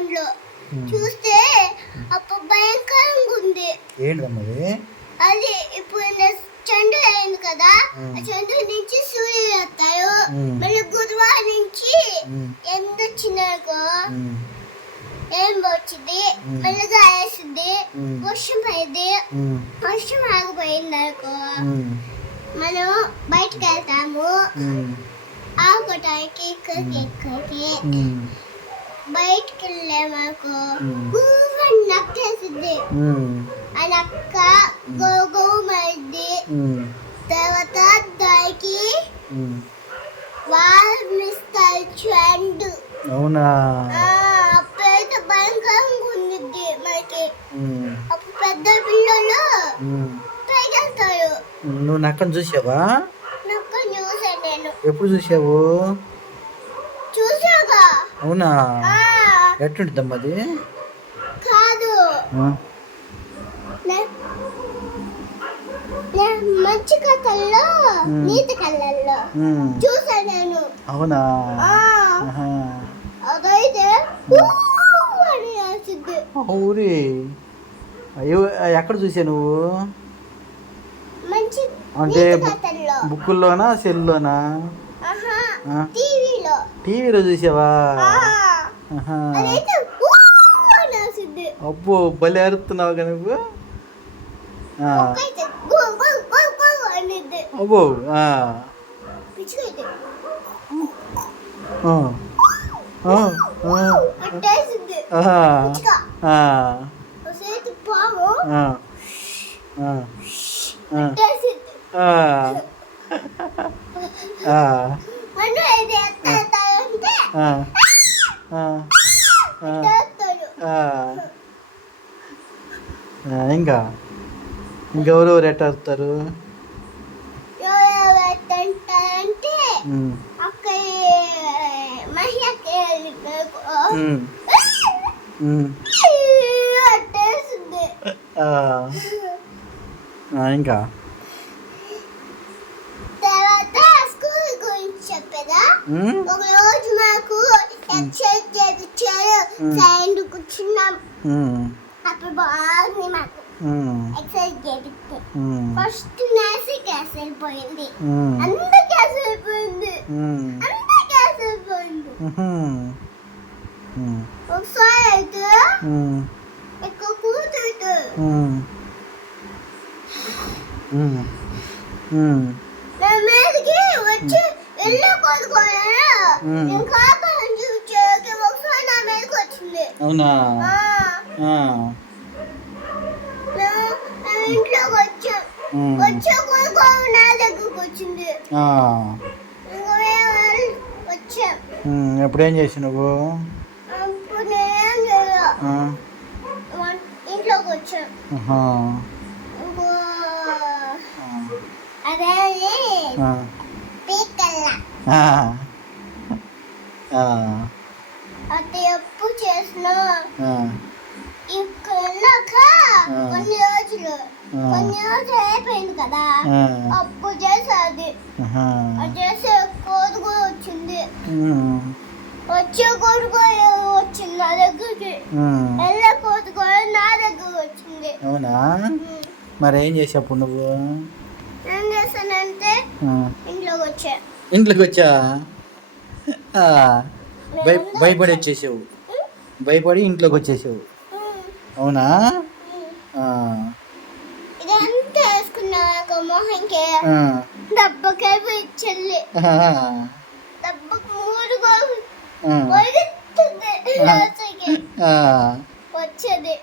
పండ్లు చూస్తే అప్పుడు భయంకరంగా ఉంది. ఏంటమ్మది? అది ఇప్పుడు చంద్రుడు అయింది కదా, ఆ చంద్రుడి నుంచి సూర్యుడు వస్తారు. మళ్ళీ గురువారం నుంచి ఎండ వచ్చినాకో ఏం వచ్చింది, మళ్ళీ గాయేస్తుంది, వర్షం అయింది. వర్షం ఆగిపోయిందనుకో మనం బయటకు వెళ్తాము ఆడుకోవటానికి, ఇక్కడికి బయటకు వెళ్ళామనుకో గువ్వని నక్కేసింది. ఆ నక్క గోమైంది. తర్వాత దానికి వామిస్తారు చెండు. అవునా? అప్పుడైతే భయంకరంగా ఉండిద్ది మనకి. అప్పుడు పెద్ద పిల్లలు పైకెళ్తారు. నువ్వు నక్కను చూసావా? నక్కను చూసాను నేను. ఎప్పుడు చూసావు? చూసాగా. అవునా? ఎట్టుంటుందమ్మా అది? కాదు, మంచి కథల్లో నీతి కళ్ళల్లో చూసాను నేను. అవునా? అదైతే అని రాసింది. ఊరి అయ్యో, ఎక్కడ చూసా నువ్వు? మంచి అంటే కథల్లో. బుక్కుల్లోనా సెల్లోనా? టీవీలో చూసావా? అబ్బో, భలే అరుస్తున్నావు కదా నువ్వు. అబ్బో, ఇంకా ఇంకెవరెవరు ఎట్ట అరుస్తారు? అంటే ఇంకా తర్వాత స్కూల్ గురించి చెప్పేదా. ఒక రోజు మాకు ఎక్సర్సైజ్ చేయించారు. సైడ్ కూర్చున్నాం. అప్పుడు బాగుంది మాకు ఎక్సర్సైజ్ చేపిస్తే. ఫస్ట్ నాసి గ్యాస్ వెళ్ళిపోయింది. అంత గ్యాస్ వెళ్ళిపోయింది. ఒకసారి అయితే ఎక్కువ కూతురు నా మీదకి వచ్చి ఎల్లో కొనుక్కోయాను. నేను కాపాలని చూపించే ఒకసారి నా మీదకి వచ్చింది. అవునా? ఇంట్లోకి వచ్చా కొనుక్కోవాలి, నా దగ్గరకు వచ్చింది. వచ్చా. ఎప్పుడేం చేసి నువ్వు? అప్పుడు నేనేం చేయలేదు. ఇంట్లోకి వచ్చా. అదే పీకల్లా అది ఎప్పు చేసిన ఇక్కడ కొన్ని రోజులు అయిపోయింది కదా, అప్పుడు చేసేది. అది చేసే కోడి కూడా వచ్చింది. వచ్చే కోడి కూడా వచ్చింది నా దగ్గరికి. వెళ్ళే కోడి కూడా నా దగ్గర వచ్చింది. అవునా? మరి ఏం చేసావు నువ్వు? ఏం చేశానంటే ఇంట్లోకి వచ్చా భయపడి వచ్చేసావు. భయపడి ఇంట్లోకి వచ్చేసావు. అవునా? ఇదంతా వేసుకున్నాక మొహంకి దెబ్బకే చెల్లి దెబ్బకు 3 వచ్చేది.